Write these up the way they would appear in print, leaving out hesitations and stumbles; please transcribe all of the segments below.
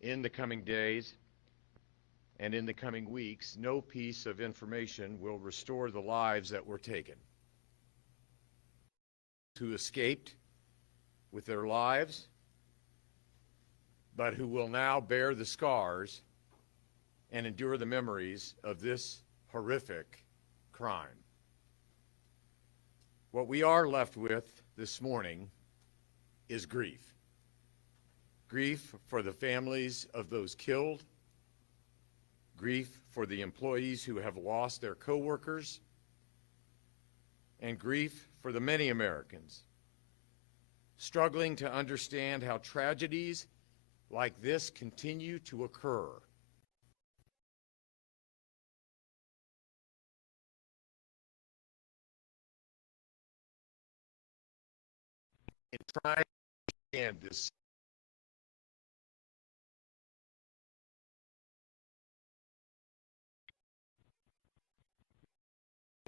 In the coming days and in the coming weeks, no piece of information will restore the lives that were taken. Who escaped with their lives, but who will now bear the scars and endure the memories of this horrific crime. What we are left with this morning is grief. Grief for the families of those killed, grief for the employees who have lost their coworkers, and grief for the many Americans struggling to understand how tragedies like this continue to occur. In trying to understand this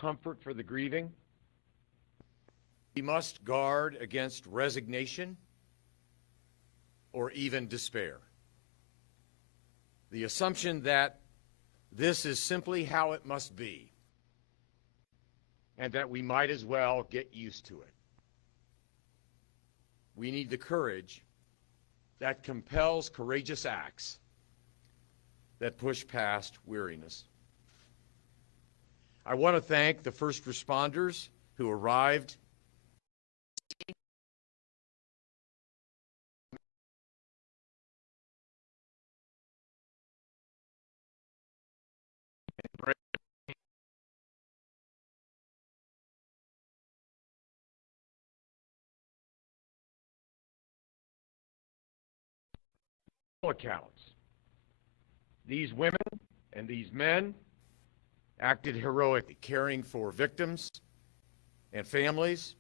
comfort for the grieving, we must guard against resignation or even despair. The assumption that this is simply how it must be and that we might as well get used to it. We need the courage that compels courageous acts that push past weariness. I want to thank the first responders who arrived accounts. These women and these men acted heroically, caring for victims and families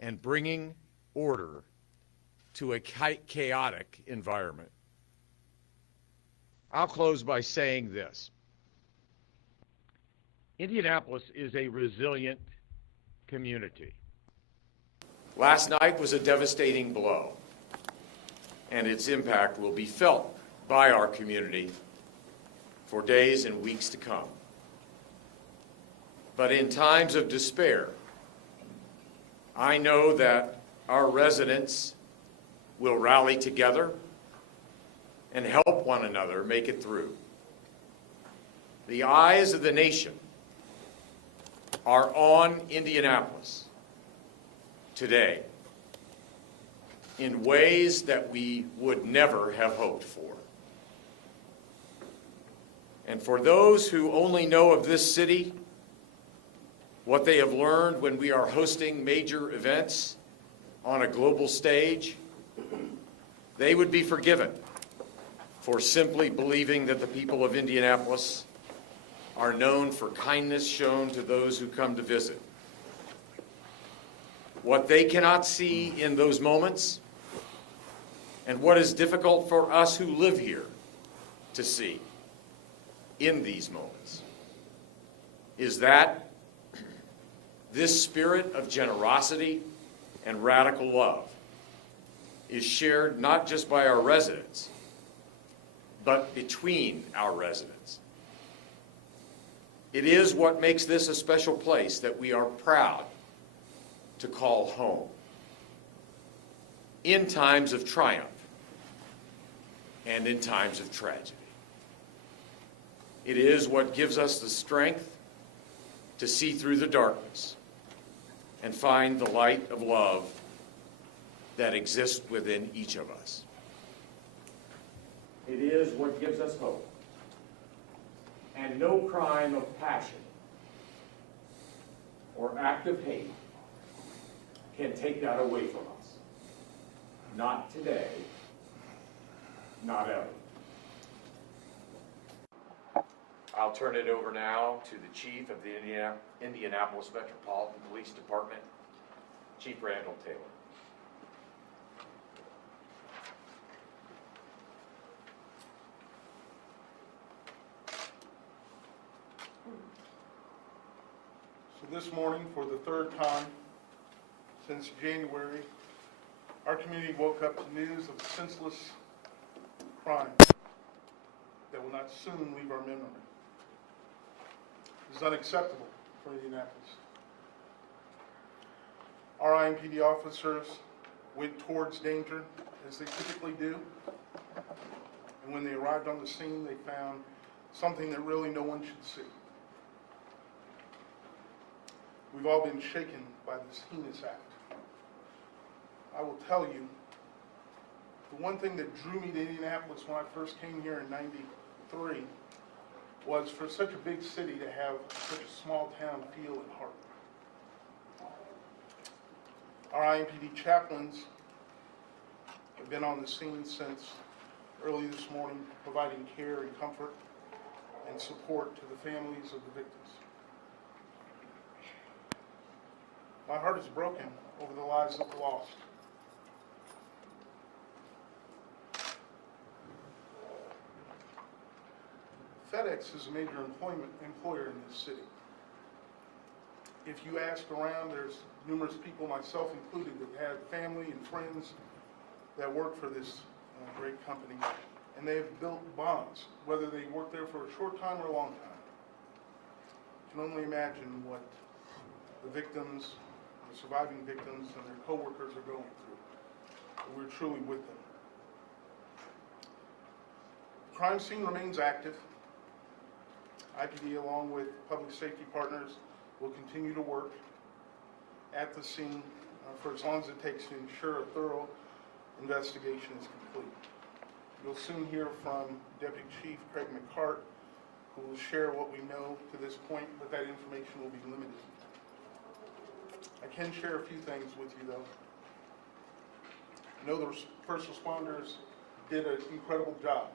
and bringing order to a chaotic environment. I'll close by saying this. Indianapolis is a resilient community. Last night was a devastating blow, and its impact will be felt by our community for days and weeks to come. But in times of despair, I know that our residents will rally together and help one another make it through. The eyes of the nation are on Indianapolis today in ways that we would never have hoped for. And for those who only know of this city, what they have learned when we are hosting major events on a global stage, they would be forgiven for simply believing that the people of Indianapolis are known for kindness shown to those who come to visit. What they cannot see in those moments, and what is difficult for us who live here to see in these moments, is that this spirit of generosity and radical love is shared not just by our residents, but between our residents. It is what makes this a special place that we are proud to call home in times of triumph and in times of tragedy. It is what gives us the strength to see through the darkness and find the light of love that exists within each of us. It is what gives us hope. And no crime of passion or act of hate can take that away from us. Not today, not ever. I'll turn it over now to the Chief of the Indianapolis Metropolitan Police Department, Chief Randall Taylor. So this morning, for the third time since January, Our community woke up to news of senseless crime that will not soon leave our memory. It is unacceptable for Indianapolis. Our IMPD officers went towards danger, as they typically do, and when they arrived on the scene, they found something that really no one should see. We've all been shaken by this heinous act. I will tell you, the one thing that drew me to Indianapolis when I first came here in '93 was for such a big city to have such a small town feel and heart. Our IMPD chaplains have been on the scene since early this morning, providing care and comfort and support to the families of the victims. My heart is broken over the lives that were lost. FedEx is a major employer in this city. If you ask around, there's numerous people, myself included, that have family and friends that work for this great company, and they have built bonds, whether they work there for a short time or a long time. You can only imagine what the victims, the surviving victims, and their coworkers are going through. We're truly with them. The crime scene remains active. IPD, along with public safety partners, will continue to work at the scene for as long as it takes to ensure a thorough investigation is complete. You'll soon hear from Deputy Chief Craig McCart, who will share what we know to this point, but that information will be limited. I can share a few things with you, though. I know the first responders did an incredible job.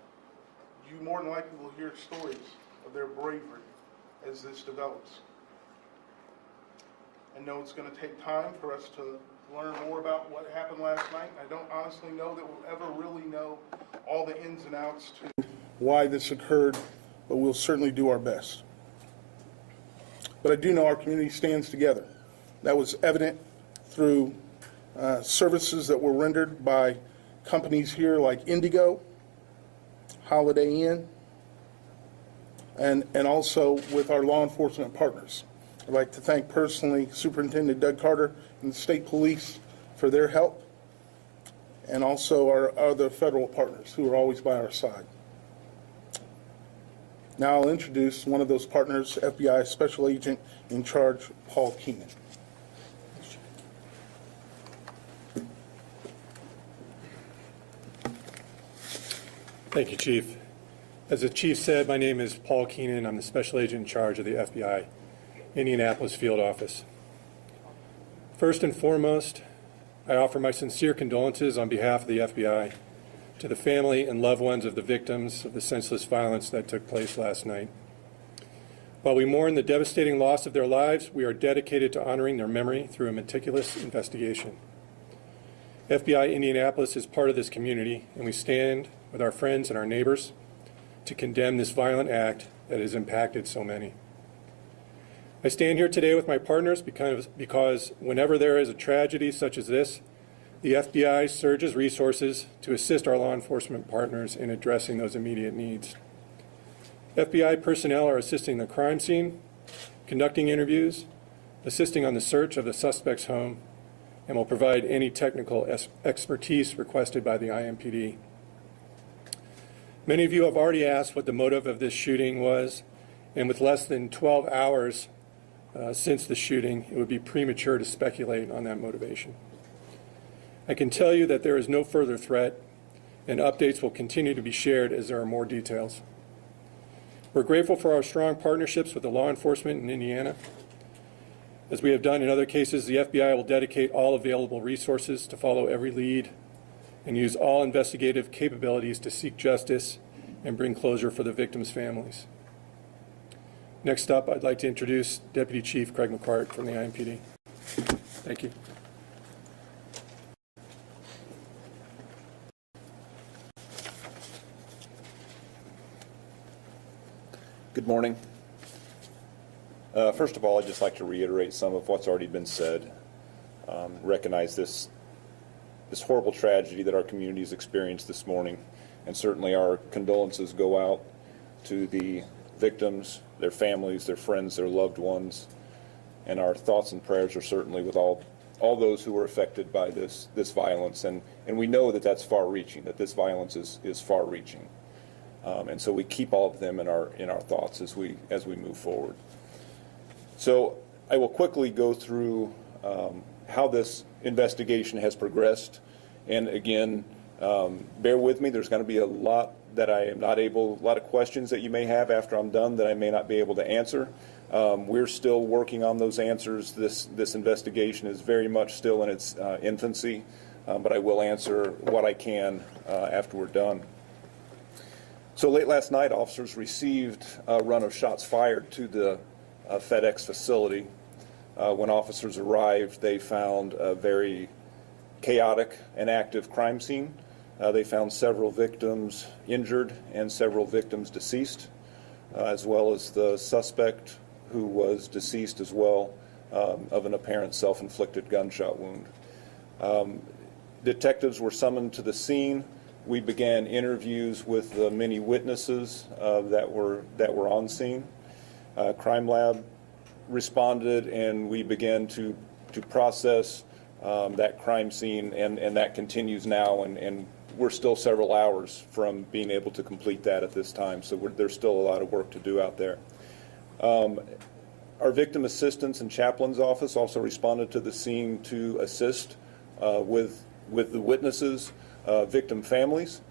You more than likely will hear stories of their bravery as this develops. I know it's going to take time for us to learn more about what happened last night. I don't honestly know that we'll ever really know all the ins and outs to why this occurred, but we'll certainly do our best. But I do know our community stands together. That was evident through services that were rendered by companies here like Indigo, Holiday Inn, and also with our law enforcement partners. I'd like to thank personally Superintendent Doug Carter and the State Police for their help, and also our other federal partners who are always by our side. Now I'll introduce one of those partners, FBI Special Agent in Charge, Paul Keenan. Thank you, Chief. As the Chief said, my name is Paul Keenan. I'm the Special Agent in charge of the FBI Indianapolis Field Office. First and foremost, I offer my sincere condolences on behalf of the FBI to the family and loved ones of the victims of the senseless violence that took place last night. While we mourn the devastating loss of their lives, we are dedicated to honoring their memory through a meticulous investigation. FBI Indianapolis is part of this community, and we stand with our friends and our neighbors to condemn this violent act that has impacted so many. I stand here today with my partners because whenever there is a tragedy such as this, the FBI surges resources to assist our law enforcement partners in addressing those immediate needs. FBI personnel are assisting the crime scene, conducting interviews, assisting on the search of the suspect's home, and will provide any technical expertise requested by the IMPD. Many of you have already asked what the motive of this shooting was, and with less than 12 hours since the shooting, it would be premature to speculate on that motivation. I can tell you that there is no further threat, and updates will continue to be shared as there are more details. We're grateful for our strong partnerships with the law enforcement in Indiana. As we have done in other cases, the FBI will dedicate all available resources to follow every lead and use all investigative capabilities to seek justice and bring closure for the victims' families. Next up, I'd like to introduce Deputy Chief Craig McCart from the IMPD. Thank you. Good morning. First of all, I'd just like to reiterate some of what's already been said. Recognize this this horrible tragedy that our community has experienced this morning. And certainly our condolences go out to the victims, their families, their friends, their loved ones. And our thoughts and prayers are certainly with all those who were affected by this violence. And we know that that's far-reaching, that this violence is far-reaching. And so we keep all of them in our thoughts as we move forward. So I will quickly go through how this investigation has progressed. And again, bear with me, there's going to be a lot that I am not able, a lot of questions that you may have after I'm done that I may not be able to answer. We're still working on those answers. This investigation is very much still in its infancy, but I will answer what I can after we're done. So late last night, officers received a run of shots fired to the FedEx facility. When officers arrived, they found a very chaotic and active crime scene. They found several victims injured and several victims deceased, as well as the suspect who was deceased as well of an apparent self-inflicted gunshot wound. Detectives were summoned to the scene. We began interviews with the many witnesses that were on scene. Crime Lab responded, and we began to process that crime scene, and that continues now, and we're still several hours from being able to complete that at this time, so there's still a lot of work to do out there. Our victim assistance and chaplain's office also responded to the scene to assist with the witnesses, victim families,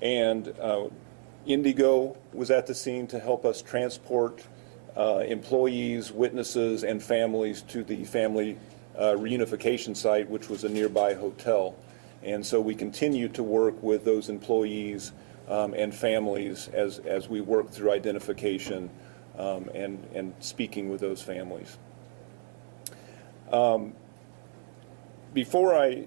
and Indigo was at the scene to help us transport employees, witnesses, and families to the family reunification site, which was a nearby hotel. And so we continue to work with those employees and families as we work through identification and speaking with those families. Before I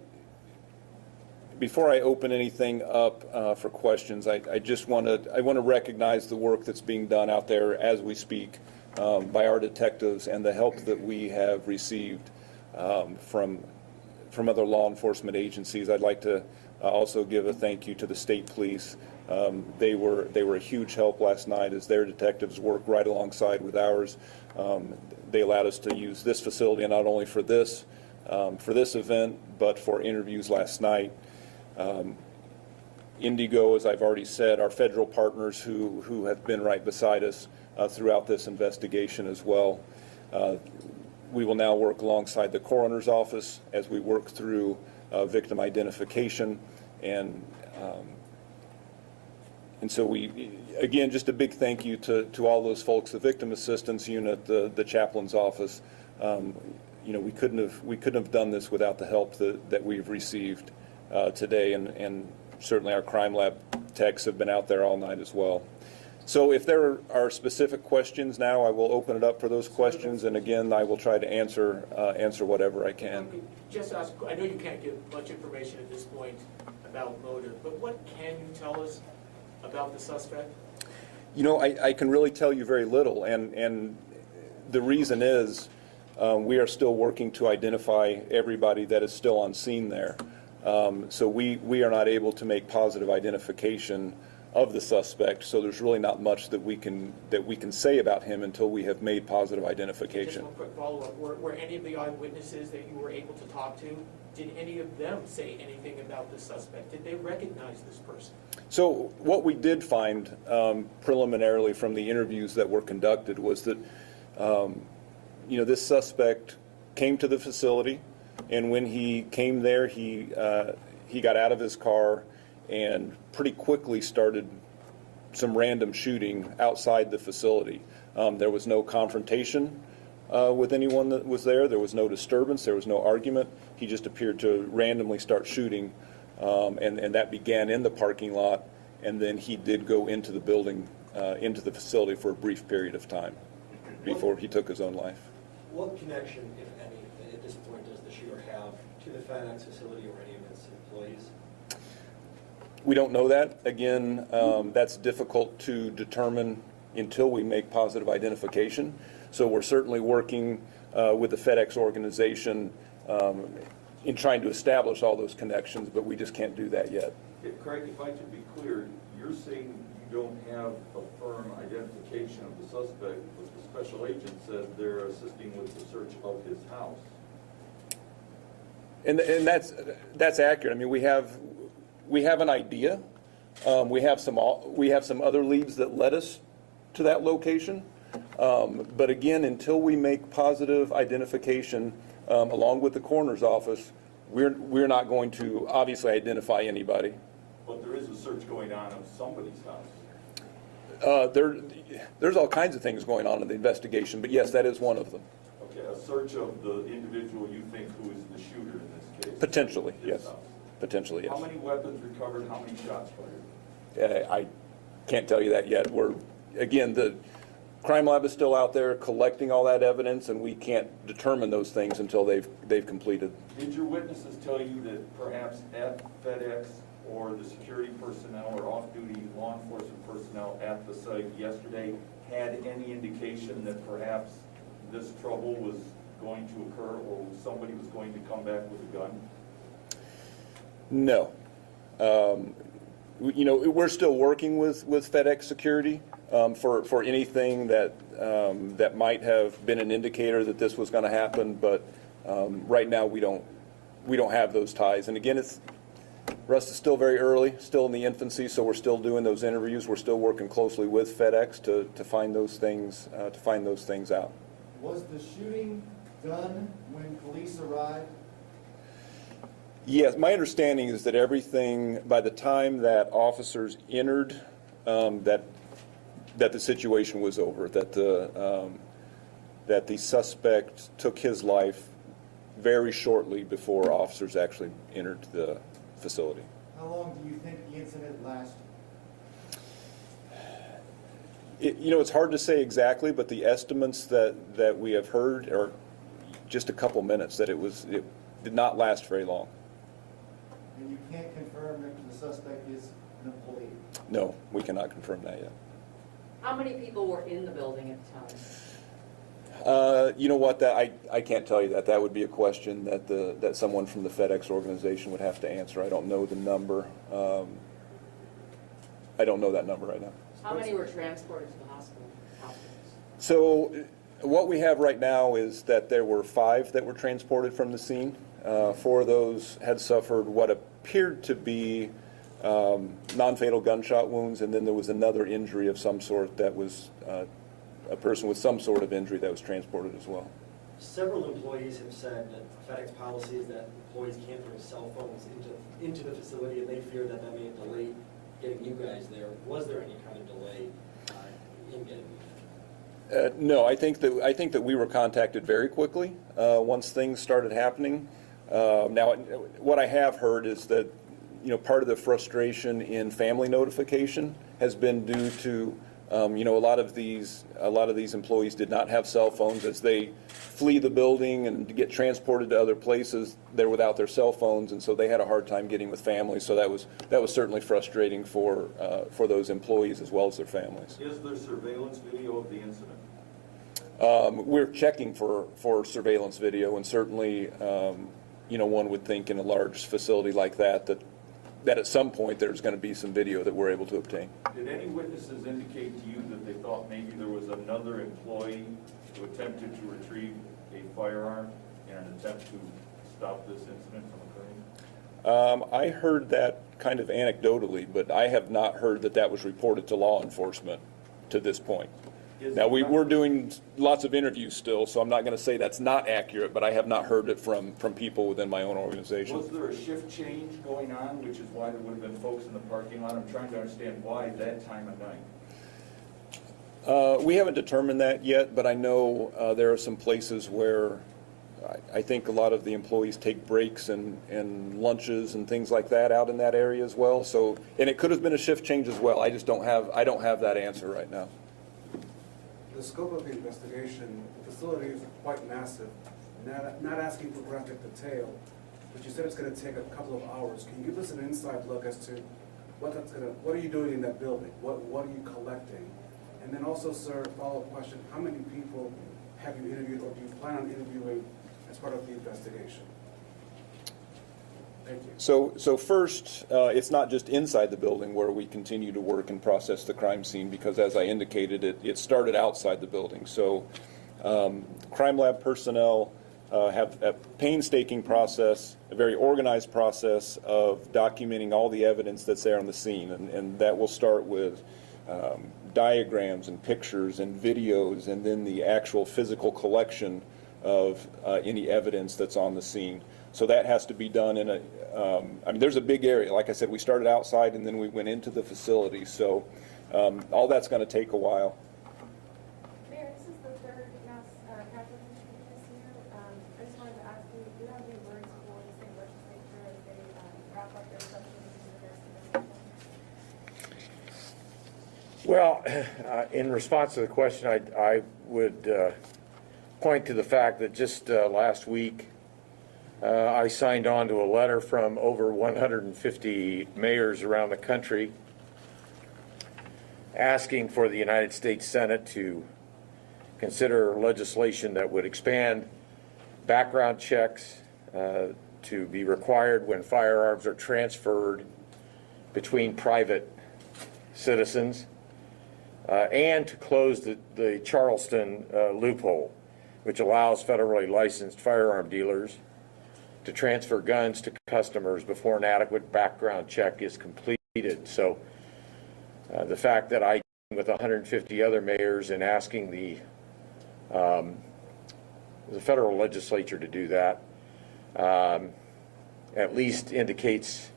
open anything up for questions, I want to recognize the work that's being done out there as we speak by our detectives and the help that we have received from other law enforcement agencies. I'd like to also give a thank you to the state police. They were a huge help last night as their detectives worked right alongside with ours. They allowed us to use this facility not only for this event, but for interviews last night. Indigo, as I've already said, our federal partners who have been right beside us throughout this investigation as well. We will now work alongside the coroner's office as we work through victim identification, and so again, just a big thank you to all those folks, the victim assistance unit, the chaplain's office. We couldn't have done this without the help that we've received today, and certainly our crime lab techs have been out there all night as well. So if there are specific questions now, I will open it up for those questions, and again, I will try to answer whatever I can. Just ask, I know you can't give much information at this point about motive, but what can you tell us about the suspect? I can really tell you very little, and the reason is we are still working to identify everybody that is still on scene there. So we are not able to make positive identification of the suspect, so there's really not much that we can say about him until we have made positive identification. Just one quick follow-up. Were any of the eyewitnesses that you were able to talk to, did any of them say anything about the suspect? Did they recognize this person? So what we did find preliminarily from the interviews that were conducted was that this suspect came to the facility, and when he came there, he got out of his car and pretty quickly started some random shooting outside the facility. There was no confrontation with anyone that was there. There was no disturbance. There was no argument. He just appeared to randomly start shooting, and that began in the parking lot, and then he did go into the building, into the facility for a brief period of time before he took his own life. What connection, if any, at this point does the shooter have to the FedEx facility or any of its employees? We don't know that. Again, that's difficult to determine until we make positive identification. So we're certainly working with the FedEx organization in trying to establish all those connections, but we just can't do that yet. Craig, if I could be clear, you're saying you don't have a firm identification of the suspect, but the special agent says they're assisting with the search of his house. And that's accurate. I mean, we have an idea. We have some other leads that led us to that location. But again, until we make positive identification along with the coroner's office, we're not going to obviously identify anybody. But there is a search going on of somebody's house. There's all kinds of things going on in the investigation, but yes, that is one of them. Okay, a search of the individual you think who is the shooter in this case. Potentially, His yes. house. Potentially, yes. How many weapons recovered, how many shots fired? I can't tell you that yet. Again, the crime lab is still out there collecting all that evidence, and we can't determine those things until they've completed. Did your witnesses tell you that perhaps at FedEx or the security personnel or off-duty law enforcement personnel at the site yesterday had any indication that perhaps this trouble was going to occur or somebody was going to come back with a gun? No. We're still working with FedEx security for anything that might have been an indicator that this was going to happen, but right now we don't have those ties. And again, Russ is still very early, still in the infancy, so we're still doing those interviews. We're still working closely with FedEx to find those things out. Was the shooting done when police arrived? Yes, my understanding is that everything, by the time that officers entered, that the situation was over, that the suspect took his life very shortly before officers actually entered the facility. How long do you think the incident lasted? It's hard to say exactly, but the estimates that we have heard are just a couple minutes, that it did not last very long. And you can't confirm that the suspect is an employee? No, we cannot confirm that yet. How many people were in the building at the time? You know what? I can't tell you that. That would be a question that someone from the FedEx organization would have to answer. I don't know the number. I don't know that number right now. How many were transported to the hospitals? So what we have right now is that there were 5 that were transported from the scene. 4 of those had suffered what appeared to be non-fatal gunshot wounds, and then there was another injury of some sort that was a person with some sort of injury that was transported as well. Several employees have said that FedEx policy is that employees can't bring cell phones into the facility, and they fear that that may delay getting you guys there. Was there any kind of delay in getting you there? No, I think that we were contacted very quickly once things started happening. Now, what I have heard is that part of the frustration in family notification has been due to a lot of these employees did not have cell phones. As they flee the building and get transported to other places, they're without their cell phones, and so they had a hard time getting with families. So that was certainly frustrating for those employees as well as their families. Is there surveillance video of the incident? We're checking for surveillance video, and certainly one would think in a large facility like that at some point there's going to be some video that we're able to obtain. Did any witnesses indicate to you that they thought maybe there was another employee who attempted to retrieve a firearm in an attempt to stop this incident from occurring? I heard that kind of anecdotally, but I have not heard that was reported to law enforcement to this point. Now, we're doing lots of interviews still, so I'm not going to say that's not accurate, but I have not heard it from people within my own organization. Was there a shift change going on, which is why there would have been folks in the parking lot? I'm trying to understand why that time of night. We haven't determined that yet, but I know there are some places where I think a lot of the employees take breaks and lunches and things like that out in that area as well. So, and it could have been a shift change as well. I don't have that answer right now. The scope of the investigation, the facility is quite massive. Not asking for graphic detail, but you said it's going to take a couple of hours. Can you give us an inside look as to what are you doing in that building? What are you collecting? And then also, sir, follow-up question, how many people have you interviewed or do you plan on interviewing as part of the investigation? Thank you. So first, it's not just inside the building where we continue to work and process the crime scene, because as I indicated, it started outside the building. So crime lab personnel have a painstaking process, a very organized process of documenting all the evidence that's there on the scene, and that will start with diagrams and pictures and videos, and then the actual physical collection of any evidence that's on the scene. So that has to be done in a, I mean, there's a big area. Like I said, we started outside and then we went into the facility. So all that's going to take a while. Mayor, this is the third mass casualty shooting this year. I just wanted to ask you, do you have any words for the state legislature as they wrap up their session in the rest of the session? Well, in response to the question, I would point to the fact that just last week, I signed on to a letter from over 150 mayors around the country asking for the United States Senate to consider legislation that would expand background checks to be required when firearms are transferred between private citizens, and to close the Charleston loophole, which allows federally licensed firearm dealers to transfer guns to customers before an adequate background check is completed. So the fact that I, with 150 other mayors, and asking the federal legislature to do that, at least indicates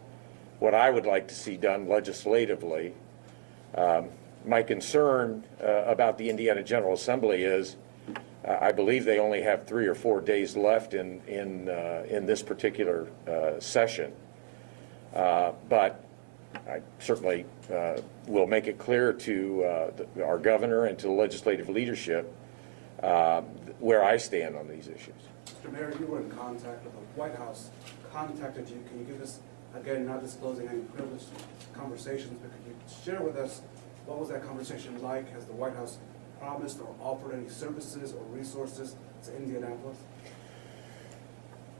what I would like to see done legislatively. My concern about the Indiana General Assembly is I believe they only have 3 or 4 days left in this particular session. But I certainly will make it clear to our governor and to the legislative leadership where I stand on these issues. Mr. Mayor, you were in contact with the White House, contacted you. Can you give us, again, not disclosing any privileged conversations, but could you share with us what was that conversation like? Has the White House promised or offered any services or resources to Indianapolis?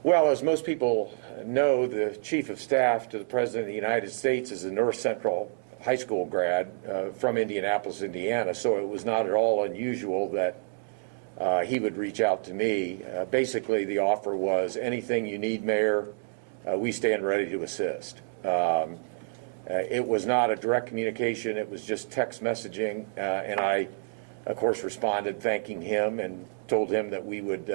Well, as most people know, the Chief of Staff to the President of the United States is a North Central High School grad from Indianapolis, Indiana, so it was not at all unusual that he would reach out to me. Basically, the offer was, anything you need, Mayor, we stand ready to assist. It was not a direct communication, it was just text messaging, and I, of course, responded thanking him and told him that we would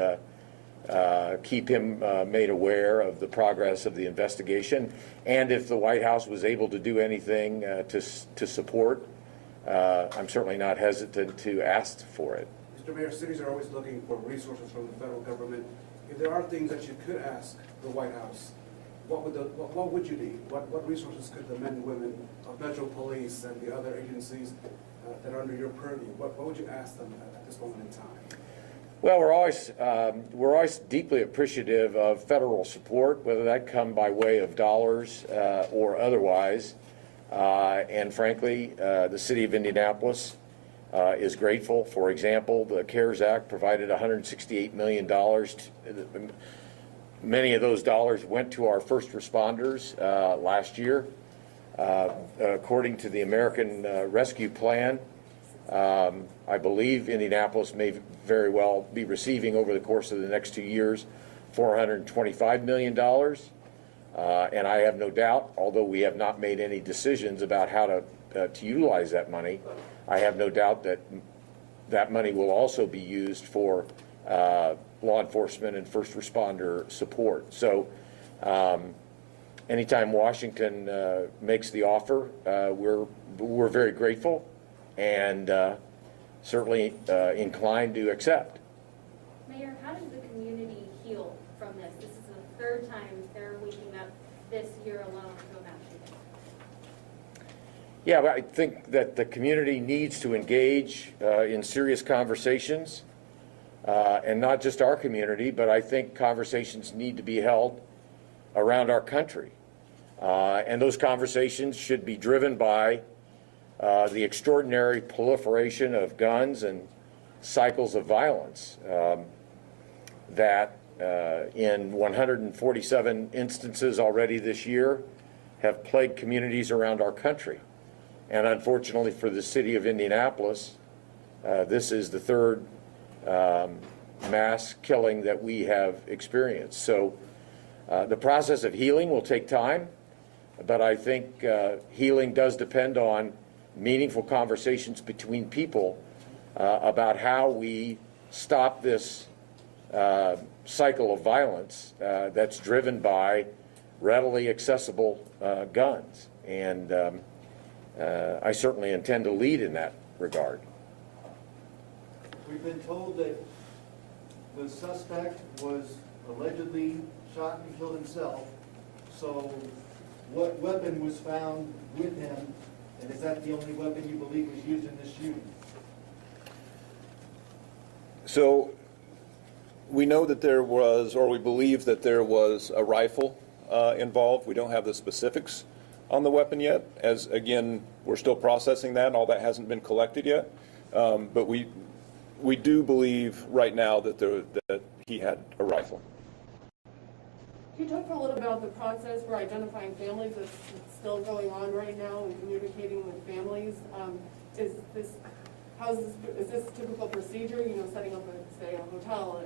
keep him made aware of the progress of the investigation, and if the White House was able to do anything to support, I'm certainly not hesitant to ask for it. Mr. Mayor, cities are always looking for resources from the federal government. If there are things that you could ask the White House, what would you need? What resources could the men and women of Metro Police and the other agencies that are under your purview, what would you ask them at this moment in time? Well, we're always deeply appreciative of federal support, whether that come by way of dollars or otherwise. And frankly, the city of Indianapolis is grateful. For example, the CARES Act provided $168 million. Many of those dollars went to our first responders last year. According to the American Rescue Plan, I believe Indianapolis may very well be receiving over the course of the next 2 years $425 million. And I have no doubt, although we have not made any decisions about how to utilize that money, I have no doubt that that money will also be used for law enforcement and first responder support. So anytime Washington makes the offer, we're very grateful and certainly inclined to accept. Mayor, how does the community heal from this? This is the third time they're waking up this year alone to a mass shooting. Yeah, but I think that the community needs to engage in serious conversations, and not just our community, but I think conversations need to be held around our country. And those conversations should be driven by the extraordinary proliferation of guns and cycles of violence that in 147 instances already this year, have plagued communities around our country. And unfortunately for the city of Indianapolis, this is the third mass killing that we have experienced. So the process of healing will take time, but I think healing does depend on meaningful conversations between people about how we stop this cycle of violence that's driven by readily accessible guns. And I certainly intend to lead in that regard. We've been told that the suspect was allegedly shot and killed himself. So what weapon was found with him, and is that the only weapon you believe was used in this shooting? So we know that there was, or we believe that there was a rifle involved. We don't have the specifics on the weapon yet, as again, we're still processing that and all that hasn't been collected yet. But we do believe right now that he had a rifle. Can you talk a little about the process for identifying families that's still going on right now and communicating with families? Is this typical procedure, you know, setting up say a hotel,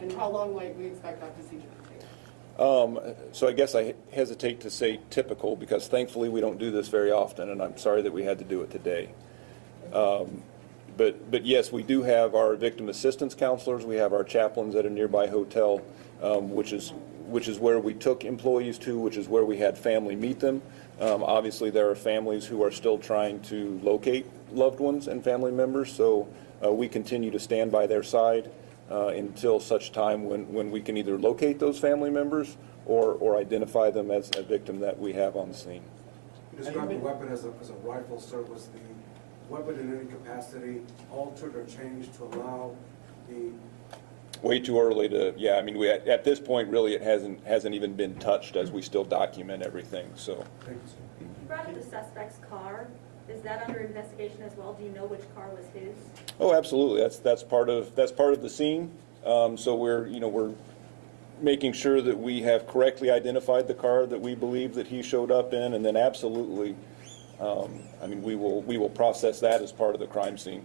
and how long might we expect that procedure to take? So I guess I hesitate to say typical because thankfully we don't do this very often, and I'm sorry that we had to do it today. But yes, we do have our victim assistance counselors. We have our chaplains at a nearby hotel, which is where we took employees to, which is where we had family meet them. Obviously, there are families who are still trying to locate loved ones and family members, so we continue to stand by their side until such time when we can either locate those family members or identify them as a victim that we have on the scene. You described the weapon as a rifle, sir. Was the weapon in any capacity altered or changed to allow the... Way too early to, yeah, I mean, at this point, really, it hasn't even been touched as we still document everything, so. Thank you, sir. You brought up the suspect's car. Is that under investigation as well? Do you know which car was his? Oh, absolutely. That's part of the scene. So we're making sure that we have correctly identified the car that we believe that he showed up in, and then absolutely, I mean, we will process that as part of the crime scene.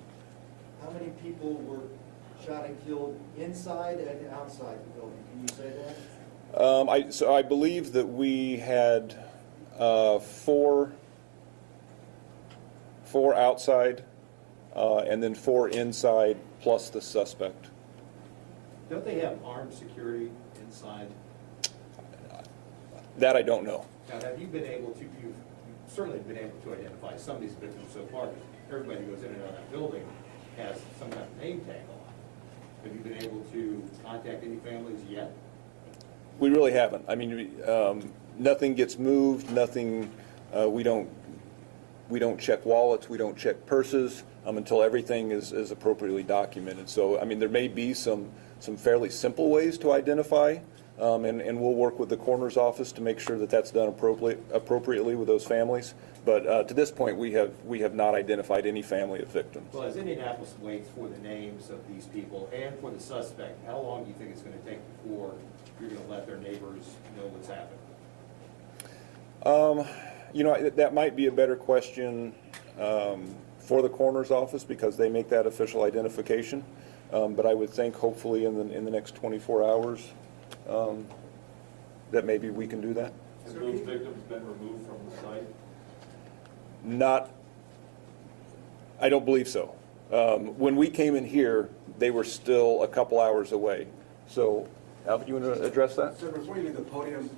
How many people were shot and killed inside and outside the building? Can you say that? So I believe that we had four outside and then 4 inside plus the suspect. Don't they have armed security inside? That I don't know. Now, have you been able to, you've certainly been able to identify some of these victims so far, because everybody who goes in and out of that building has some kind of name tag on. Have you been able to contact any families yet? We really haven't. I mean, nothing gets moved, nothing, we don't check wallets, we don't check purses until everything is appropriately documented. So, I mean, there may be some fairly simple ways to identify, and we'll work with the coroner's office to make sure that that's done appropriately with those families. But to this point, we have not identified any family of victims. Well, as Indianapolis waits for the names of these people and for the suspect, how long do you think it's going to take before you're going to let their neighbors know what's happened? You know, that might be a better question for the coroner's office because they make that official identification. But I would think hopefully in the next 24 hours that maybe we can do that. Have those victims been removed from the site? Not, I don't believe so. When we came in here, they were still a couple hours away. So, Alvin, you want to address that? Sir, before you leave the podium,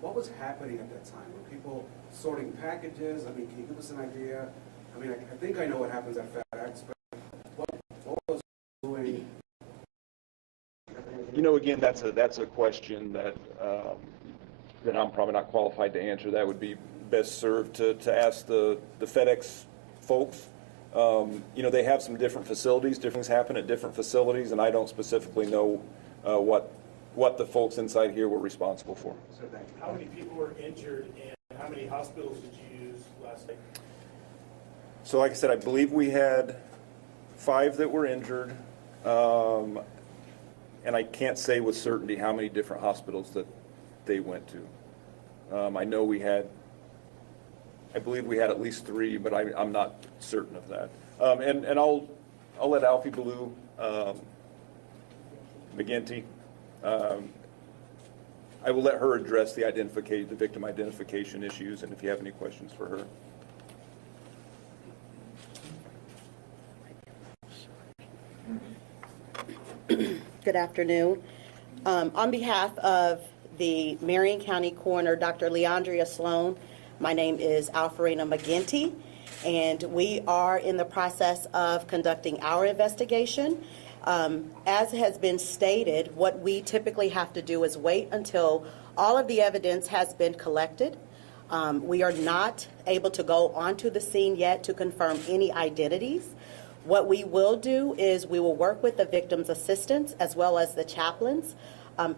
what was happening at that time? Were people sorting packages? I mean, can you give us an idea? I mean, I think I know what happens at FedEx, but what was doing? You know, again, that's a question that I'm probably not qualified to answer. That would be best served to ask the FedEx folks. You know, they have some different facilities. Different things happen at different facilities, and I don't specifically know what the folks inside here were responsible for. Sir, thank you. How many people were injured and how many hospitals did you use last night? So like I said, I believe we had 5 that were injured. And I can't say with certainty how many different hospitals that they went to. I know I believe we had at least 3, but I'm not certain of that. And I'll let Alfie Ballou, McGinty, I will let her address the victim identification issues, and if you have any questions for her. Good afternoon. On behalf of the Marion County Coroner, Dr. Leandria Sloan, my name is Alfarina McGinty, and we are in the process of conducting our investigation. As has been stated, what we typically have to do is wait until all of the evidence has been collected. We are not able to go onto the scene yet to confirm any identities. What we will do is we will work with the victim's assistants as well as the chaplains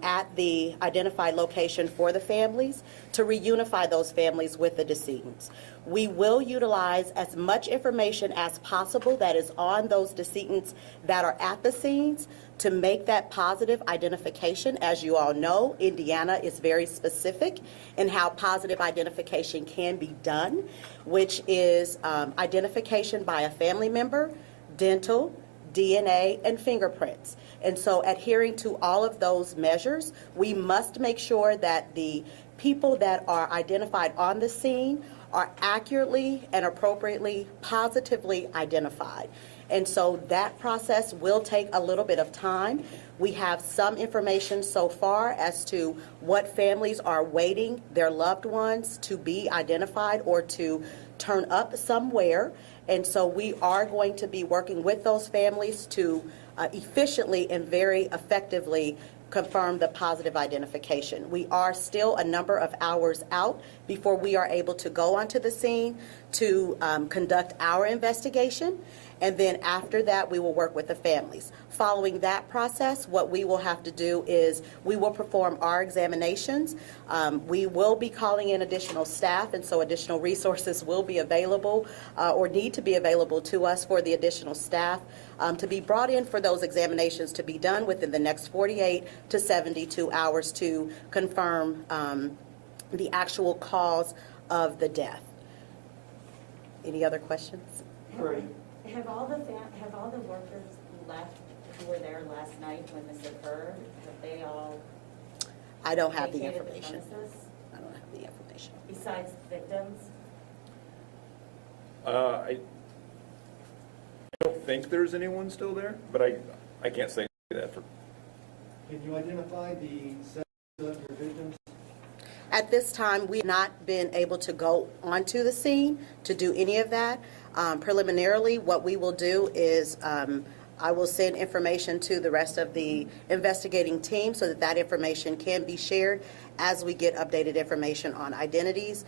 at the identified location for the families to reunify those families with the decedents. We will utilize as much information as possible that is on those decedents that are at the scenes to make that positive identification. As you all know, Indiana is very specific in how positive identification can be done, which is identification by a family member, dental, DNA, and fingerprints. And so adhering to all of those measures, we must make sure that the people that are identified on the scene are accurately and appropriately, positively identified. And so that process will take a little bit of time. We have some information so far as to what families are waiting their loved ones to be identified or to turn up somewhere. And so we are going to be working with those families to efficiently and very effectively confirm the positive identification. We are still a number of hours out before we are able to go onto the scene to conduct our investigation. And then after that, we will work with the families. Following that process, what we will have to do is we will perform our examinations. We will be calling in additional staff, and so additional resources will be available or need to be available to us for the additional staff to be brought in for those examinations to be done within the next 48 to 72 hours to confirm the actual cause of the death. Any other questions? Right. Have all the workers left who were there last night when this occurred? Have they all I don't have the vacated information. premises I don't have the information. besides victims? I don't think there's anyone still there, but I can't say that for. Can you identify the sex of your victims? At this time, we've not been able to go onto the scene to do any of that. Preliminarily, what we will do is I will send information to the rest of the investigating team so that that information can be shared as we get updated information on identities,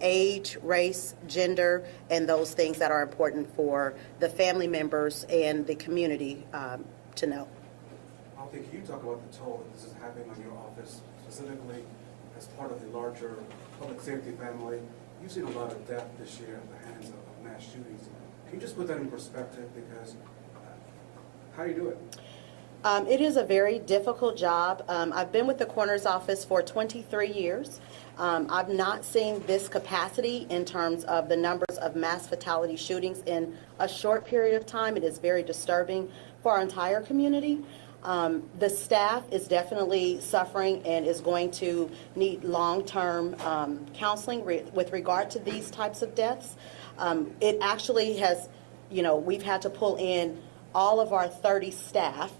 age, race, gender, and those things that are important for the family members and the community to know. Alfie, can you talk about the toll that this is having on your office, specifically as part of the larger public safety family? You've seen a lot of death this year at the hands of mass shootings. Can you just put that in perspective? Because how do you do it? It is a very difficult job. I've been with the coroner's office for 23 years. I've not seen this capacity in terms of the numbers of mass fatality shootings in a short period of time. It is very disturbing for our entire community. The staff is definitely suffering and is going to need long-term counseling with regard to these types of deaths. It actually has, we've had to pull in all of our 30 staff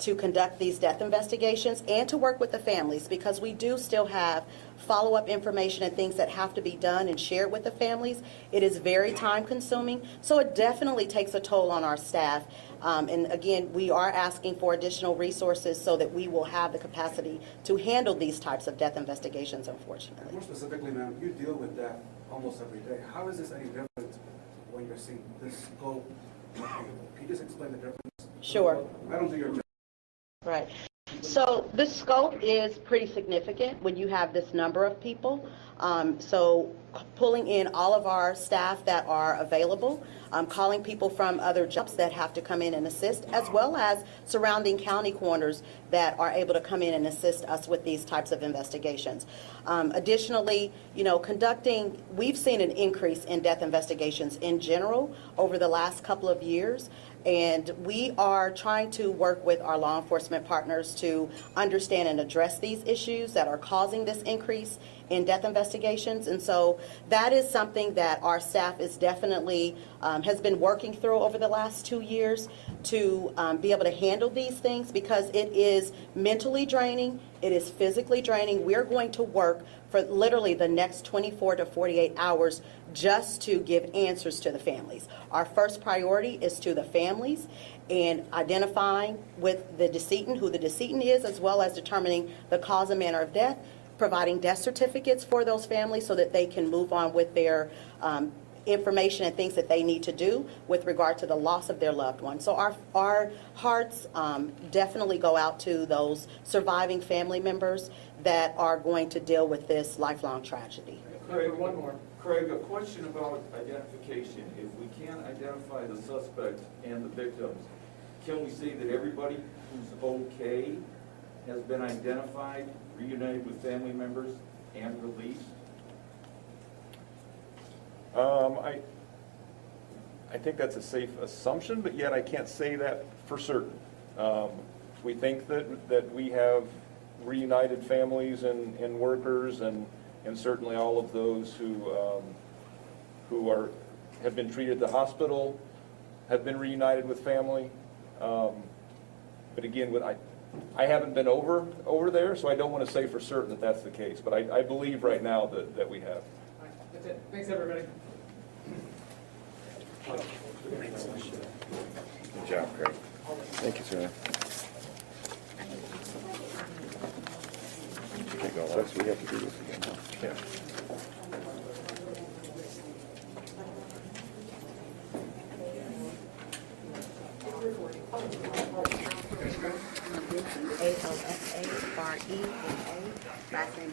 to conduct these death investigations and to work with the families, because we do still have follow-up information and things that have to be done and shared with the families. It is very time-consuming, so it definitely takes a toll on our staff. And again, we are asking for additional resources so that we will have the capacity to handle these types of death investigations, unfortunately. More specifically, ma'am, you deal with death almost every day. How is this any different when you're seeing this scope? Can you just explain the difference? Sure. I don't think you're. Right. So the scope is pretty significant when you have this number of people. So pulling in all of our staff that are available, calling people from other jobs that have to come in and assist, as well as surrounding county coroners that are able to come in and assist us with these types of investigations. Additionally, we've seen an increase in death investigations in general over the last couple of years. And we are trying to work with our law enforcement partners to understand and address these issues that are causing this increase in death investigations. And so that is something that our staff is definitely has been working through over the last 2 years to be able to handle these things, because it is mentally draining, it is physically draining. We're going to work for literally the next 24 to 48 hours just to give answers to the families. Our first priority is to the families and identifying with the decedent, who the decedent is, as well as determining the cause and manner of death, providing death certificates for those families so that they can move on with their information and things that they need to do with regard to the loss of their loved one. So our hearts definitely go out to those surviving family members that are going to deal with this lifelong tragedy. Craig, one more. Craig, a question about identification. If we can't identify the suspect and the victims, can we say that everybody who's okay has been identified, reunited with family members, and released? I think that's a safe assumption, but yet I can't say that for certain. We think that we have reunited families and workers, and certainly all of those who have been treated at the hospital have been reunited with family. But again, I haven't been over there, so I don't want to say for certain that that's the case. But I believe right now that we have. That's it. Thanks, everybody. Good job, Craig. Thank you, sir. So we have to do this again, huh? Yeah. ALFARENA, last name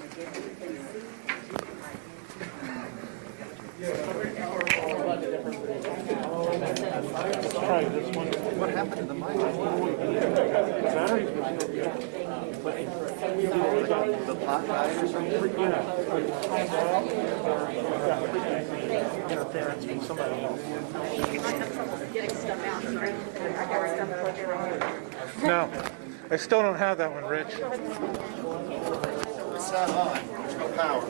What happened to the mic? The pot died or something? No, I still don't have that one, Rich. It's not on, there's no power.